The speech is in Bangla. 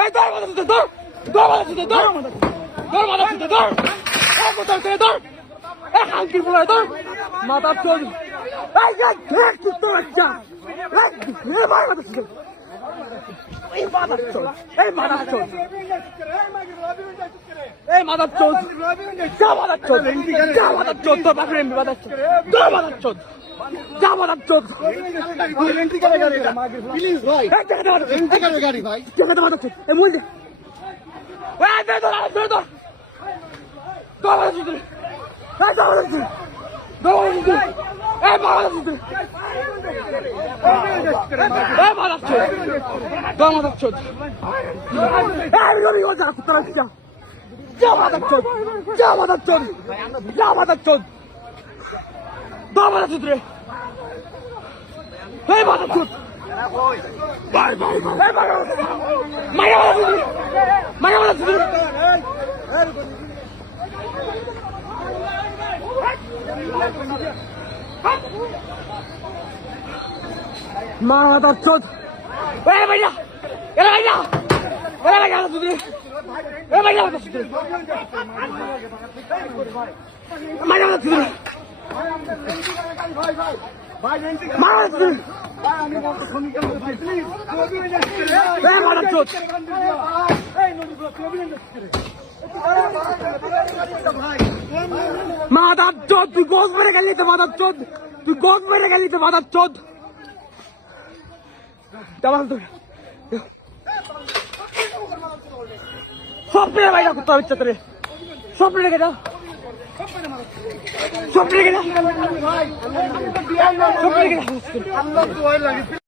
এই ধর মাথা তুই ধর ধর মাথা তুই ধর ধর মাথা তুই ধর এই কোথাও তুই ধর এই হাঙ্কির বলে ধর মাথা চোদ এই দেখ তুই তো বাচ্চা এই মার মাথা তুই এই মাথা চোদ এই মাথা চোদ এই মাথা চোদ যা মাথা চোদ যা মাথা চোদ তোর বাপের এমবি মাথা চোদ তোর মাথা চোদ যা মাথা চোদ প্লিজ ভাই গাড়ি ভাই মাথা চোদ এই মুল দে এই দে ধর ধর ধর তোর মাথা চোদ এই তোর মাথা চোদ ধর চোদ এই মাথা চোদ এই মাথা চোদ তোর মাথা চোদ এই রবি ওজা কুত্তা রাখা যা মাথা চোদ যা মাথা চোদ যা মাথা চোদ তোর মাথা চোদ রে এই মাথা চোদ ভাই ভাই ভাই মায়া মাথা চোদ মায়া মাথা চোদ মাথা চোদ এই ভাইয়া এরা ভাইয়া এরা ভাইয়া মাথা চোদ রে এই ভাইয়া মাথা চোদ মায়া মাথা চোদ মাথা চোদ মাদার চোদ তুই গোস মেরে গেলি তো মাদার চোদ তুই গোস মেরে গেলি তো মাদার চোদ সব পেয়ে বাইরা করতে হবে তোরে সব রেখে দাও সব রেখে দাও সব রেখে দাও